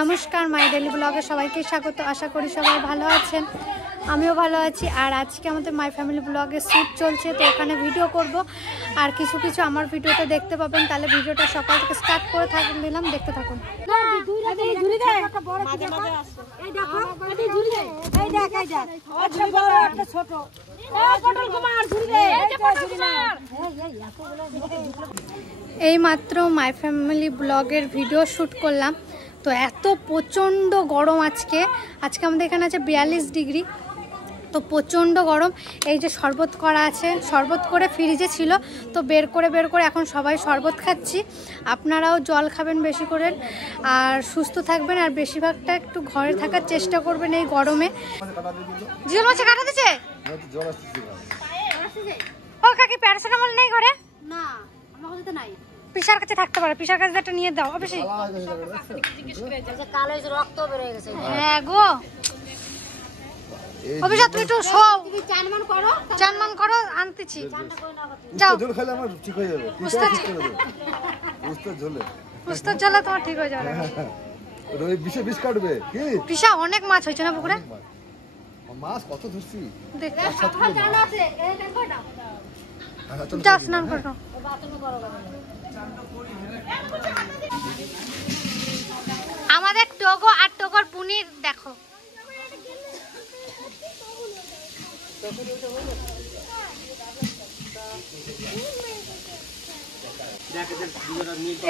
নমস্কার, মাই ডেলি ব্লগে সবাইকে স্বাগত। আশা করি সবাই ভালো আছেন, আমিও ভালো আছি। আর আজকে আমাদের মাই ফ্যামিলি ব্লগে শ্যুট চলছে, তো ওখানে ভিডিও করব আর কিছু কিছু আমার ভিডিওতে দেখতে পাবেন। তাহলে ভিডিওটা সকাল থেকে স্টার্ট করে দিলাম, দেখতে থাকুন। এই মাত্র মাই ফ্যামিলি ব্লগের ভিডিও শ্যুট করলাম, তো এত প্রচণ্ড গরম আজকে আমাদের এখানে আছে 42 ডিগ্রি, তো প্রচণ্ড গরম। এই যে শরবত করা আছে, শরবত করে ফ্রিজে ছিল, তো বের করে এখন সবাই শরবত খাচ্ছি। আপনারাও জল খাবেন বেশি করে, আর সুস্থ থাকবেন, আর বেশিরভাগটা একটু ঘরে থাকার চেষ্টা করবেন এই গরমে। জিওল মাছে কাটা দিচ্ছে ও কাকি, প্যারাসিটামল নেই ঘরে? না, আমার কাছে তো নাই। পিসার কাছে থাকতে পারে, পিসার কাছে একটা নিয়ে দাও। অবশ্যই হ্যাঁ গো অভিষেক, তুমি একটু শোও, চানমান করো, আনতেছি। যাও, উস্তাদ ঝোলে তোমার ঠিক হয়ে যাবে। পিসা অনেক মাছ হয়েছে না পুকুরে? মাছ কত ধরছি, যাও স্নান করো। আমাদের টোগো আর টোগোর পুনির দেখো,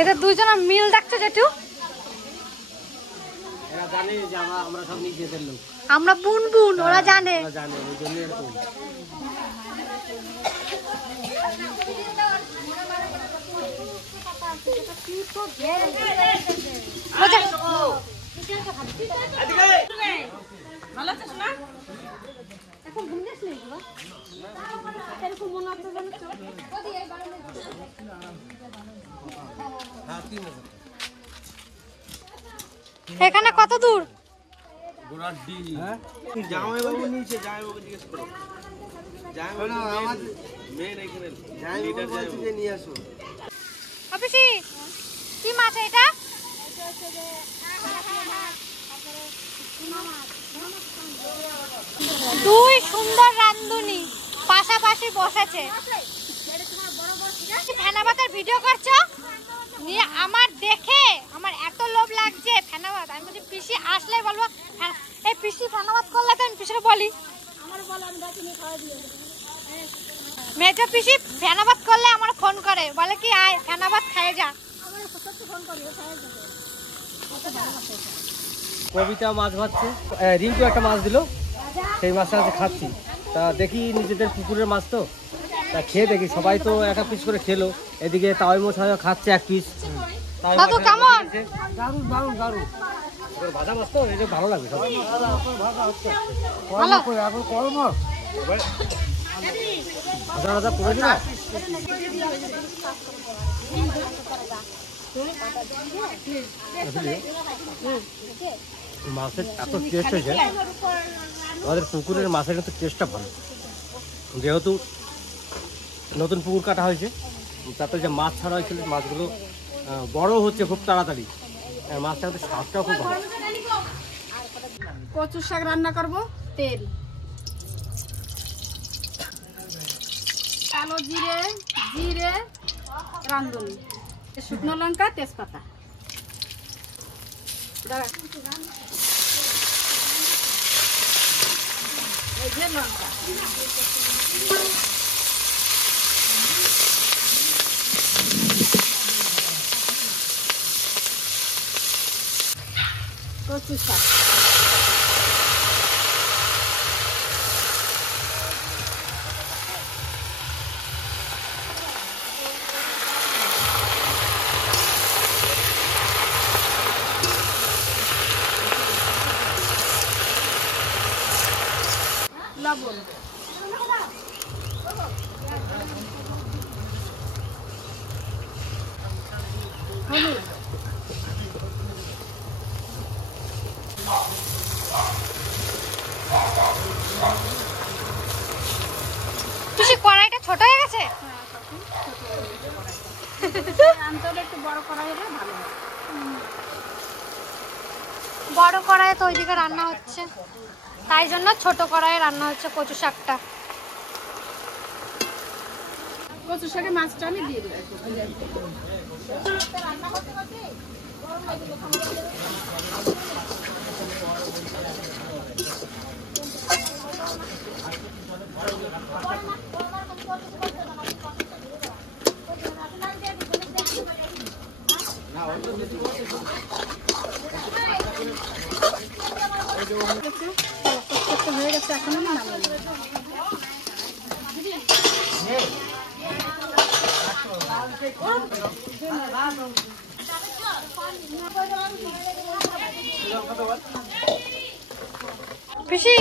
এদের দুইজনের মিল দেখছো জেঠু? আমরা বুন বুন, ওরা জানে। এখানে কত দূর? কি মাছ এটা? দুই সুন্দর রান্ধুনি পাশাপাশি বসেছে। ফেনাবাতের ভিডিও করছো নিয়ে আমার দেখে আমার এত লোভ লাগছে ফেনাবাত। আমি বলছি পিসি আসলে বলবো, এই পিসি ফেনাবাত করলে তো আমি পিসিকে বলি, মেজো পিসি ফেনাবাত করলে আমার ফোন করে, বলে কি আয় ফেনাবাত খাই যা। কবিতা মাছ ভাজছে, রিঙ্কু একটা মাছ দিল, সেই মাছটা আজকে খাচ্ছি। তা দেখি নিজেদের পুকুরের মাছ তো, তা খেয়ে দেখি। সবাই তো এক পিস করে খেলো, এদিকে তাওয়াই মশাই খাচ্ছে এক পিস। ভাজা মাছ তো এটা ভালো লাগবে সবাই। ভাজা ভাজা করে দিন। মাছের এত টেস্ট হয়েছে, আমাদের পুকুরের মাছের কিন্তু টেস্টটা ভালো। যেহেতু নতুন পুকুর কাটা হয়েছে, তাতে যে মাছ ছাড়া হয়েছিল মাছগুলো বড় হচ্ছে খুব তাড়াতাড়ি, মাছটা কিন্তু স্বাদটাও খুব ভালো। কচুর শাক রান্না করব, তেল, কালো জিরে, জিরে, রাঁধুনি, শুকনো লঙ্কা, তেজপাতা, এই যে লঙ্কা, কচুর শাক, লবণ, হলুদ, পিসি কড়াইটা ছোট হয়ে গেছে। আনতে একটু বড় কড়াই হলে ভালো হয়। বড় কড়াইয়ে তো ওইদিকে রান্না হচ্ছে, তাই জন্য ছোট কড়াইয়ে রান্না হচ্ছে কচু শাকটা। কচু শাকে মাছটা আমি দিয়ে দিই। হয়ে গেছে, এখন আমি নামাবো। পিসি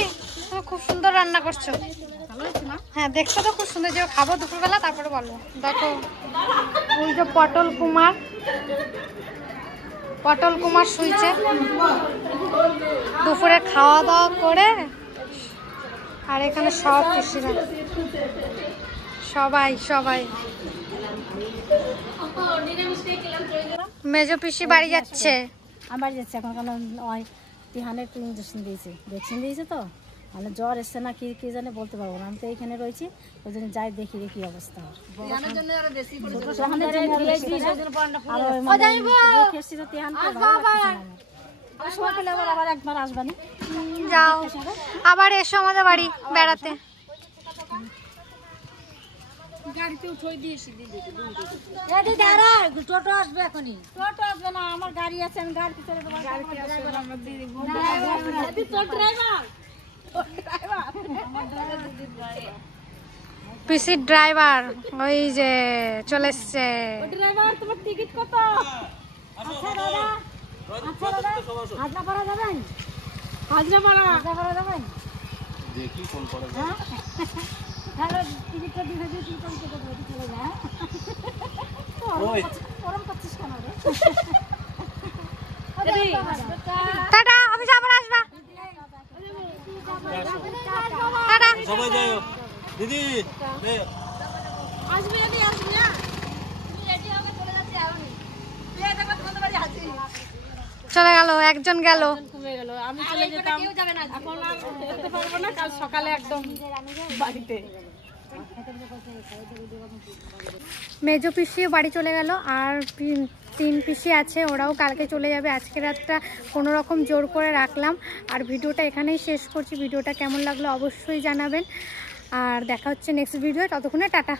তুমি খুব সুন্দর রান্না করছো। হ্যাঁ দেখছো তো খুব সুন্দর, যে খাবো দুপুরবেলা তারপরে বলবো। দেখো ওই যে পটল কুমার শুইছে, দুপুরে খাওয়া দাওয়া করে। আর এখানে সব পিসিরা সবাই মেজো পিসি বাড়ি যাচ্ছে। আমার যাচ্ছে এখন, কারণ ওই তিহানের একটু ইঞ্জেকশন দিয়েছে, ভ্যাকসিন দিয়েছে তো, মানে জ্বর এসছে না কি কি জানে বলতে পারবো না। আমি তো এইখানে রয়েছি, ওই জন্য যাই দেখি কি অবস্থা। আবার একবার আসবানি, যাও আবার এসো আমাদের বাড়ি বেড়াতে। গাড়িতে উঠে দিয়েছি দিদি। টোটো আসবে এখনই। টোটো আসবে না, আমার গাড়ি আছে, আমি গাড়িতে চলে দেবো। গাড়িতে আসবে আমার দিদি। পিসির ড্রাইভার ওই যে চলে এসছে। ড্রাইভার তোমার টিকিট কত? আচ্ছা দাদা, হাজরাপাড়া যাবেন? হাজরাপাড়া যাবেন? দেখি কোন পড়ে হ্যাঁ তাহলে টিকিটটা দিয়ে দিয়ে তুই কোন কেটে দেবো, চলে যা। ওরম করছিস কেন রে? টাটা, অফিস আবার আসবা। টাটা। সবাই যাও দিদি। আসবে না, আসবে না। তুমি রেডি হবে, চলে যাচ্ছি আমি। তুই দেখো তোমাদের বাড়ি আছি। চলে গেল, একজন গেল। কমে গেল, আমি চলে যেতাম। এখন আর যেতে পারবো না, কাল সকালে একদম বাড়িতে। মেজো পিসিও বাড়ি চলে গেল, আর 3 পিসি আছে, ওরাও কালকে চলে যাবে। আজকে রাতটা কোনো রকম জোর করে রাখলাম। আর ভিডিওটা এখানেই শেষ করছি। ভিডিওটা কেমন লাগলো অবশ্যই জানাবেন, আর দেখা হচ্ছে নেক্সট ভিডিও। ততক্ষণে টাটা।